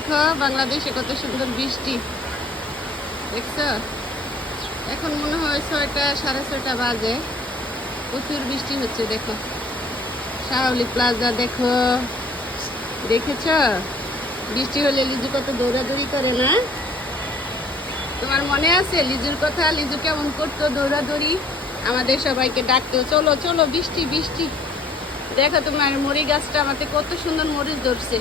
দেখো বাংলাদেশে কত সুন্দর বৃষ্টি দেখছো। এখন মনে হয় 6টা 6:30 বাজে। প্রচুর বৃষ্টি হচ্ছে দেখো। শাওলি প্লাজা দেখো, দেখেছ? বৃষ্টি হলে লিজু কত দৌড়াদৌড়ি করে না? তোমার মনে আছে লিজুর কথা? লিজু কেমন করতো দৌড়াদৌড়ি, আমাদের সবাইকে ডাকতো, চলো চলো বৃষ্টি বৃষ্টি। দেখো তোমার মরিচ গাছটা আমাকে কত সুন্দর মরিচ ধরছে।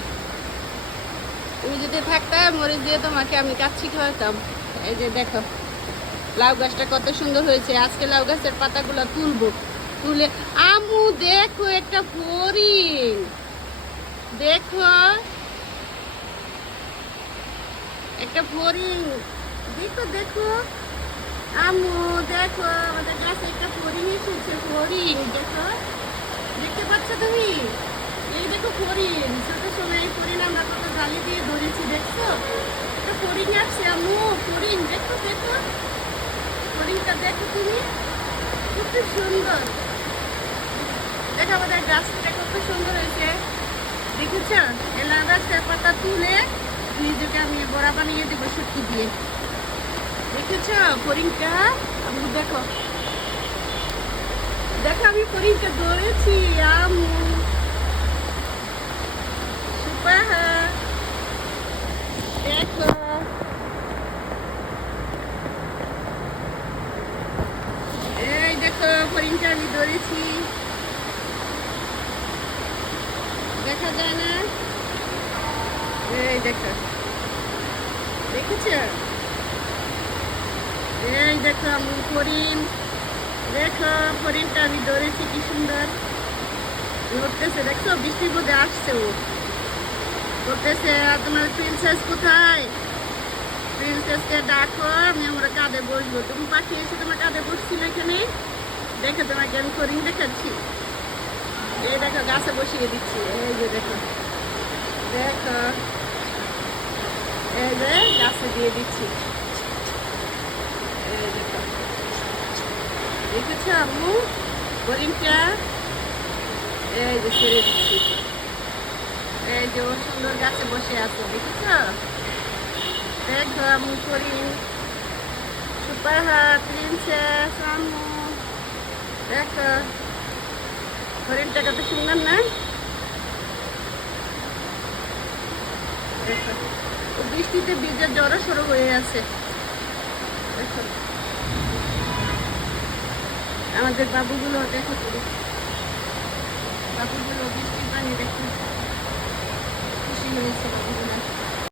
তুমি যদি থাকতে মরিচ দিয়ে তোমাকে আমি কাচ্ছি খাওয়াতাম। এই যে দেখো লাউ গাছটা কত সুন্দর হয়েছে। আজকে লাউ গাছের পাতাগুলো তুলবো, তুলে আমু দেখো একটা হরিণ, দেখো একটা হরিণ, দেখো দেখো আমু দেখো আমাদের গাছে একটা হরিণ এসেছে। হরিণ দেখো, দেখতে পাচ্ছ তুমি? এই দেখো হরিণ, ছোট সময় এই হরিণ আমরা কত জালি দিয়ে ধরেছি দেখছো। একটা হরিণ আসছে আমু, হরিণ দেখো দেখো, হরিণটা দেখো তুমি, কত সুন্দর। দেখো আমাদের গাছটা কত সুন্দর হয়েছে, দেখেছ? এলা গাছের পাতা তুলে নিজেকে আমি বড়া বানিয়ে দেবো শুটকি দিয়ে। দেখেছ হরিণটা? আমি দেখো দেখো আমি হরিণটা ধরেছি আমু। দেখো এই দেখো হরিণটা আমি ধরেছি, দেখা যায় না? এই দেখো, দেখেছ? এই দেখো আমি হরিণ, দেখো হরিণটা আমি ধরেছি, কি সুন্দর উঠতেছে দেখছো। বৃষ্টির মধ্যে আসছে ও করতেছে। আর তোমার প্রিন্সেস কোথায়? প্রিন্সেসকে ডাকো, আমি আমরা কাঁধে বসবো। তুমি পাখি এসে তোমার কাঁধে বসছিল এখানে, দেখো তোমাকে আমি হরিণ দেখাচ্ছি। এই দেখো গাছে বসিয়ে দিচ্ছি, এই যে দেখো দেখো, এই যে গাছে দিয়ে দিচ্ছি। এই দেখো, দেখেছ আম্মু হরিণটা? এই যে ছেড়ে দিচ্ছি, এই যে ও সুন্দর গাছে বসে আছে, দেখেছ? দেখো আম্মু হরিণ, সুপার হাট প্রিন্সেস আম্মু, দেখো হরিণটা কত সুন্দর না? দেখো বৃষ্টিতে ভিজে জড়ো সড়ো হয়ে আছে। দেখো আমাদের বাবুগুলো দেখো, বাবুগুলো বৃষ্টির পানি দেখো খুশি হয়েছে বাবুগুলো।